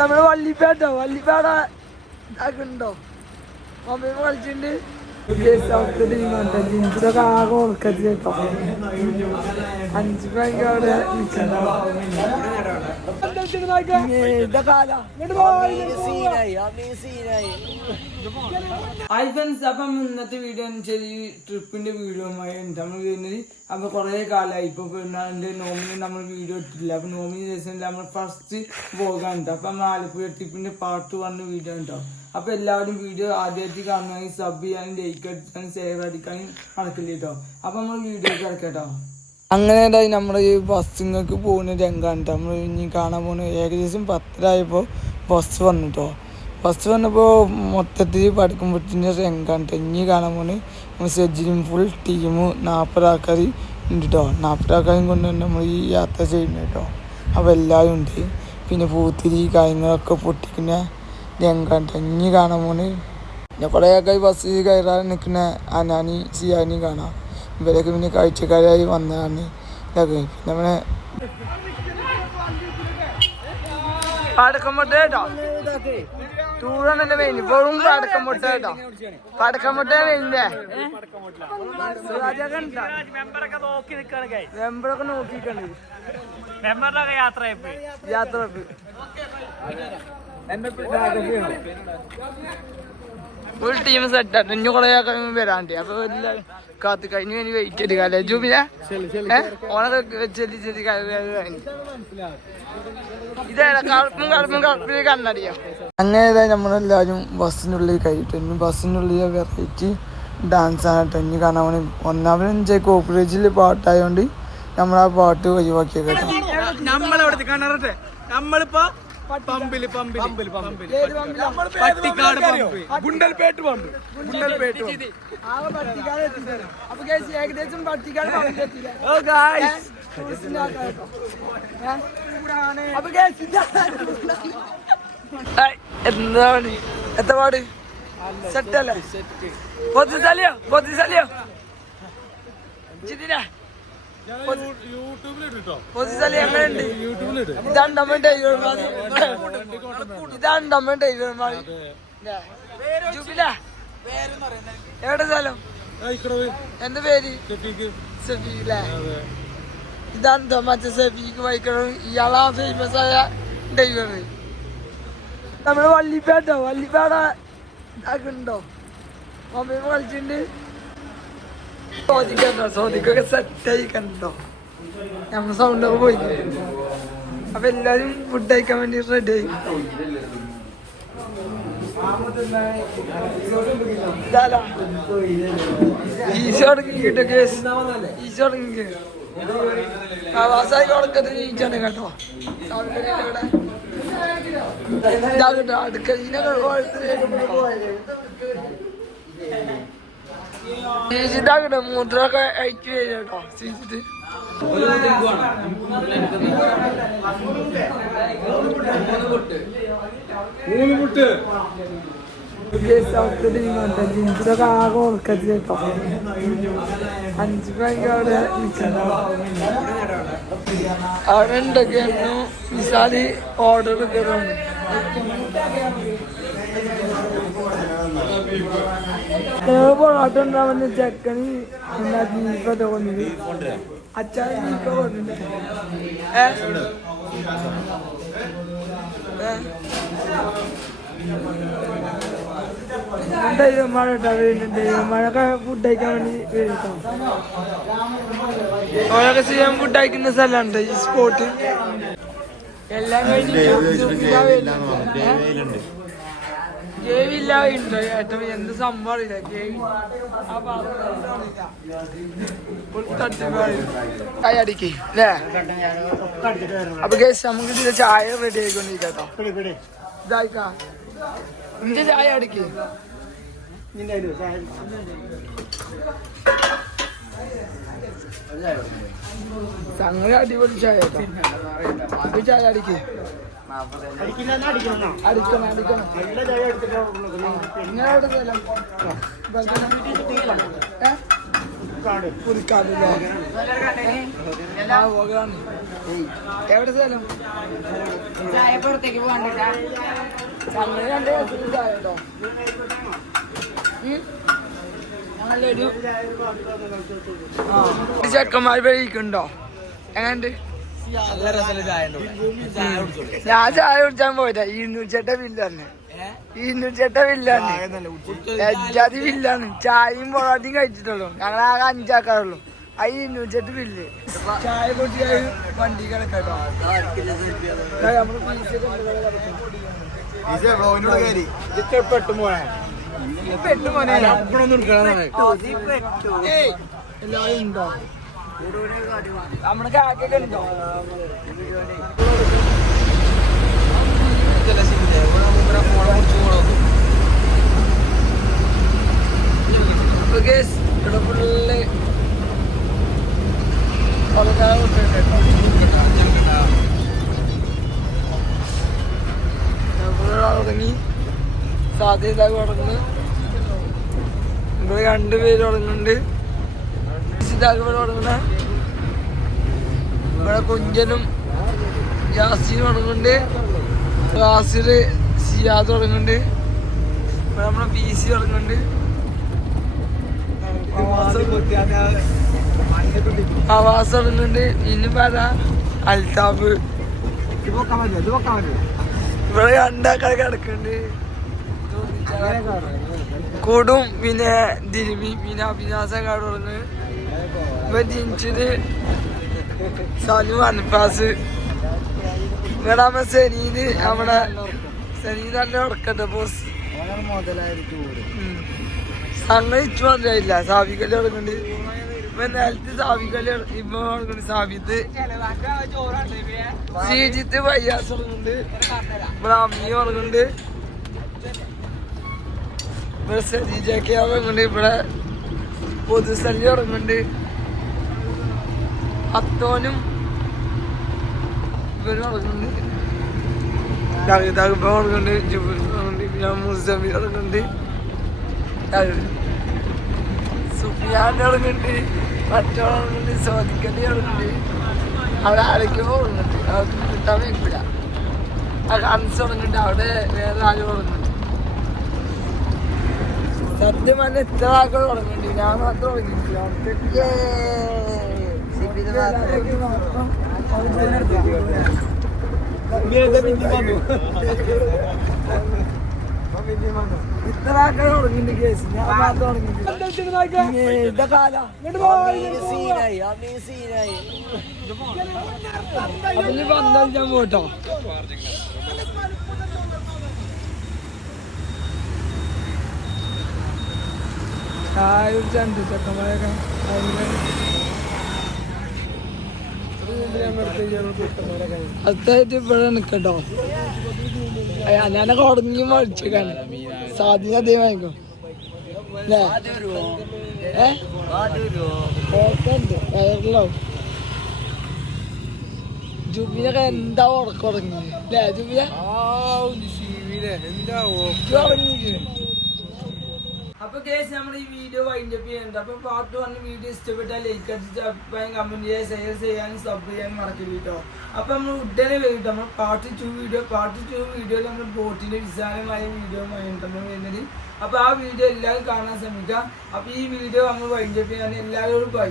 നമ്മള് വള്ളിപ്പേട്ടോ വള്ളിപ്പേട ഇതാക്കുന്നുണ്ടോ മൊബൈൽ കളിച്ചിട്ടുണ്ട് ജിൻസിലൊക്കെ ആകെ ഓർക്കത്തി കേട്ടോ 5 മണിക്ക് അവിടെ ഹായ് ഫ്രണ്ട്സ്, അപ്പം ഇന്നത്തെ വീഡിയോ വെച്ചാൽ ഈ ട്രിപ്പിന്റെ വീഡിയോയുമായി നമ്മൾ വരുന്നത്. അപ്പൊ കുറെ കാലമായി ഇപ്പൊ പെരുന്നാളിന്റെ നോമിനി നമ്മൾ വീഡിയോ ഇട്ടിട്ടില്ല. അപ്പൊ നോമിനി ദിവസം നമ്മൾ ഫസ്റ്റ് പോകാനുണ്ട്. അപ്പൊ നമ്മൾ ആലപ്പുഴ ട്രിപ്പിന്റെ പാർട്ട് 1 വീഡിയോ ഉണ്ടാവും. അപ്പൊ എല്ലാവരും വീഡിയോ ആദ്യമായിട്ട് കാണുകയാണെങ്കിൽ സബ് ചെയ്യാനും ലൈക്ക് അടിക്കാനും ഷെയർ അടിക്കാനും നടക്കില്ല കേട്ടോ. അപ്പൊ നമ്മൾ വീഡിയോ കിടക്കട്ടോ. അങ്ങനെ നമ്മുടെ ഈ ബസ്സിങ്ങൾക്ക് പോകുന്ന രംഗമാണ് നമ്മൾ ഇനി കാണാൻ പോകുന്നത്. ഏകദേശം 10 ബസ് വന്നിട്ടോ. ബസ് വന്നപ്പോൾ മൊത്തത്തിൽ പടക്കുമ്പത്തിൻ്റെ രംഗമാണ് ഇനി കാണാൻ പോകുന്നത്. സെജ്ജിലും ഫുൾ ടീം 40 ആൾക്കാർ ഉണ്ട് കേട്ടോ. 40 ആൾക്കാരും കൊണ്ട് നമ്മൾ ഈ യാത്ര ചെയ്യുന്നത് കേട്ടോ. അപ്പോൾ എല്ലാവരും ഉണ്ട്. പിന്നെ പൂത്തിരി കാര്യങ്ങളൊക്കെ പൊട്ടിക്കുന്ന രംഗമാണ് ഇനി കാണാൻ പോകുന്നത്. പിന്നെ കുറേ ആൾക്കാർ ബസ്സിൽ കയറാൻ നിൽക്കുന്ന അനാനി സിയാനി കാണാം. ഇവരൊക്കെ പിന്നെ കാഴ്ചക്കാരായി വന്നതാണ്. ഇതൊക്കെ പിന്നെ നമ്മളെ പടക്കമുട്ട കേട്ടോ. ടൂറാണല്ലേ മെയിൻ. ഇപ്പോഴും പടക്കമുട്ട കേട്ടോ. പടക്കമുട്ട മെയിനില്ലേ. മെമ്പറൊക്കെ നോക്കിക്കണ്ട്. യാത്ര ഫുൾ ടീം സെറ്റാണ്. ഇനി കുറെ വരാണ്ട്. അപ്പൊ എല്ലാവരും കാത്ത് കഴിഞ്ഞ് കഴിഞ്ഞ് വെയിറ്റ് ചെയ്ത് കാലേ ജൂബിനെ ഓണൊക്കെ ചെല്ലി ഇതേതാ കളപ്പിൽ കണ്ണടിയാ. അങ്ങനെ നമ്മളെല്ലാവരും ബസ്സിനുള്ളിൽ കഴിയിട്ടു. ബസ്സിനുള്ളിൽ വെറൈറ്റി ഡാൻസാണ് കേട്ടോ ഇനി കാണാൻ വേണ്ടി. ഒന്നാമത് കോപ്പറേറ്റിൽ പാട്ടായതുകൊണ്ട് നമ്മൾ ആ പാട്ട് ഒഴിവാക്കിയ നമ്മളിപ്പോ പമ്പില് പട്ടിക്കാട് ഗുണ്ടൽപേട്ട് പമ്പ് ഏകദേശം പട്ടിക്കാട് എന്താണ് എത്ര പാട് സെറ്റല്ലേ? പൊതിസലിയോ എവിടെ സ്ഥലം? എന്റെ പേര് സഫീഖല്ലേ? ഇതാണ്ടോ മറ്റേ സഫീഖ് വൈക്കണം. ഇയാളാ ഫേമസ് ആയ ഡ്രൈവർ. നമ്മള് വള്ളിപ്പേട്ടോ വള്ളിപ്പേട ഇതാക്കുന്നുണ്ടോ മൊബൈൽ കളിച്ചിട്ടുണ്ട്. സോദിക്കൊക്കെ സെറ്റായി കണ്ടോ. നമ്മൾ സൗണ്ടൊക്കെ പോയി. അപ്പൊ എല്ലാരും ഫുഡ് കഴിക്കാൻ വേണ്ടി റെഡി ആയി. വാസായി കൊടുക്കത്ത് ഈച്ചാണ് കേട്ടോ. അടുക്കളീനൊക്കെ ഇതാകട്ടെ മൂത്രമൊക്കെ അയച്ചു കേട്ടോ. സീച്ചിട്ട് ജിൻസിലൊക്കെ ആകെ ഓർക്കത്തി കേട്ടോ. 5 മണിക്ക് അവിടെ അവിടെ ഉണ്ടൊക്കെയായിരുന്നു. വിശാലി ഓർഡർ കയറുന്നു. പൊറോട്ട ഉണ്ടാവുന്ന ചെക്കന് എന്താ ബീഫ് തോന്നുന്നത്. അച്ഛൻ ബീഫ് കൊണ്ടിട്ട് ദൈവമഴ ദൈവമഴയൊക്കെ ഫുഡ് കഴിക്കാൻ വേണ്ടി വരും. ഓരൊക്കെ ചെയ്യാൻ ഫുഡ് കഴിക്കുന്ന സ്ഥലമുണ്ട് ഈ സ്പോട്ട്. എല്ലാം കഴിഞ്ഞിട്ട് കേവില്ല ഉണ്ടോ ഏട്ടോ? എന്ത് സംഭവം അറിയില്ല. കേവി ചായ അടിക്കേ അല്ലേ? അപ്പൊ കേസ് നമുക്ക് ഇതിന്റെ ചായ റെഡി ആയിക്കൊണ്ടിരിക്കട്ടോ. ഇതായിക്കാ നിന്റെ ചായ അടിക്കേ. സംഗതി അടിപൊളി ചായ കേട്ടോ. ഈ ചായ അടിക്കേ. അടിക്കണം കുറിക്കാടില്ലേ? എവിടെ സ്ഥലം ചായ പുറത്തേക്ക് പോകണ്ട ചായ ഉണ്ടോ ചെക്കന്മാർ കഴിക്കുന്നുണ്ടോ എങ്ങനെയുണ്ട് ഞാൻ ചായ കുടിച്ചാൻ പോയതാ 200 ബില്ലാണ് 200 ബില്ലാണ് എജാതി ബില്ലാണ് ചായയും പൊറാട്ടയും കഴിച്ചിട്ടുള്ളൂ ഞങ്ങൾ ആകെ 5 ആൾക്കാരുള്ളൂ അത് 200 ബില്ല് ചായ കുടിച്ച് വണ്ടി കിടക്കട്ടോ എല്ലാവരും ഉണ്ടോ നമ്മുടെ കാക്കൊക്കെ ഉണ്ടോ ഇവിടെ ഫുള്ള് തുടങ്ങി സാധ്യത തുടങ്ങുന്നു ഇവിടെ 2 പേര് തുടങ്ങുന്നുണ്ട് തുടങ്ങുന്ന ഇവിടെ കുഞ്ചനും യാസീനും തുടങ്ങുന്നുണ്ട് റാസില് സിയാദ് തുടങ്ങുന്നുണ്ട് ഇവിടെ നമ്മളെ PC തുടങ്ങുന്നുണ്ട് ആവാസ് തുടങ്ങുന്നുണ്ട് ഇനി പറ അൽതാബ് ഇവിടെ 2 ആൾക്കാർ കിടക്കുന്നുണ്ട് കൂടും പിന്നെ ദിരിമി പിന്നെ അഭിനാസക്കാട് തുടങ്ങുന്നു ഇപ്പൊ ജിൻഷിന് സനു അൻഫാസ് ഇവിടെ നമ്മ സെനീന് നമ്മുടെ സെനീന് നല്ല ഉടക്കട്ടെ ബോസ് സംഗതി ഇച്ചു മനസ്സിലായില്ല സാബിക്കല് തുടങ്ങുന്നുണ്ട് ഇപ്പൊ നേരത്തെ സാബിക്കല് ഇപ്പൊ തുടങ്ങുന്നുണ്ട് സാബിത്ത് ശ്രീജിത്ത് വയ്യാസ് തുടങ്ങുന്നുണ്ട് ഇവിടെ അമ്മി തുടങ്ങുന്നുണ്ട് ഇവിടെ സജീജൊക്കെ തുടങ്ങുന്നുണ്ട് ഇവിടെ പൊതുസ്ഥലി തുടങ്ങുന്നുണ്ട് അത്തോനും ഇവരും തുടങ്ങുന്നുണ്ട് തുടങ്ങുന്നുണ്ട് ജുബിൽ തുടങ്ങുന്നുണ്ട് പിന്നെ മുസമി തുടങ്ങുന്നുണ്ട് സുഫിയാൻ തുടങ്ങുന്നുണ്ട് മറ്റോടുന്നുണ്ട് സോദിക്കലി തുടങ്ങുന്നുണ്ട് അവിടെ ആരൊക്കെ തുടങ്ങുന്നുണ്ട് അവർക്ക് കിട്ടാൻ വേണ്ടില്ല ആ കൺസ് തുടങ്ങുന്നുണ്ട് അവിടെ വേറെ ആര് തുടങ്ങുന്നുണ്ട് സത്യം പറഞ്ഞ ഇത്ര ആൾക്കാർ തുടങ്ങുന്നുണ്ട് ഞാൻ മാത്രം തുടങ്ങിയിട്ടില്ല ഇത്ര ആൾക്കാർ തുടങ്ങിയിട്ടുണ്ട് കേസ് ഞാൻ മാത്രം തുടങ്ങിയിട്ടില്ല കാലം അതിന് പന്തൽ ഞാൻ പോട്ടോ ചണ്ട് ചെക്കന്മാരൊക്കെ അടുത്തായിട്ട് ഇവിടെ നിക്കട്ടോ ഞാനൊക്കെ ഉടങ്ങി മടിച്ചേക്കാണ് സാധ്യത അതേ വാങ്ങിക്കോ ജുബിനൊക്കെ എന്താ ഉടക്കുടങ്ങി അല്ലേ ജുബിന ഉടങ്ങി. അപ്പൊ കേസ് നമ്മൾ ഈ വീഡിയോ വൈൻഡപ്പ് ചെയ്യുന്നുണ്ട്. അപ്പൊ പാർട്ട് 1 വീഡിയോ ഇഷ്ടപ്പെട്ടാൽ ലൈക്ക് അടിച്ച് അഭിപ്രായം കമന്റ് ചെയ്യുക, ഷെയർ ചെയ്യാനും സബ് ചെയ്യാനും മറക്കരുത് കേട്ടോ. അപ്പൊ നമ്മൾ ഉടനെ വരും നമ്മൾ പാർട്ട് 2 വീഡിയോയിൽ നമ്മൾ ബോട്ടിന്റെ വിശാലമായ വീഡിയോ നമ്മൾ വരുന്നത്. അപ്പൊ ആ വീഡിയോ എല്ലാവരും കാണാൻ ശ്രമിക്കുക. അപ്പൊ ഈ വീഡിയോ നമ്മൾ വൈൻഡപ്പ് ചെയ്യാൻ എല്ലാവരോടും ബൈ.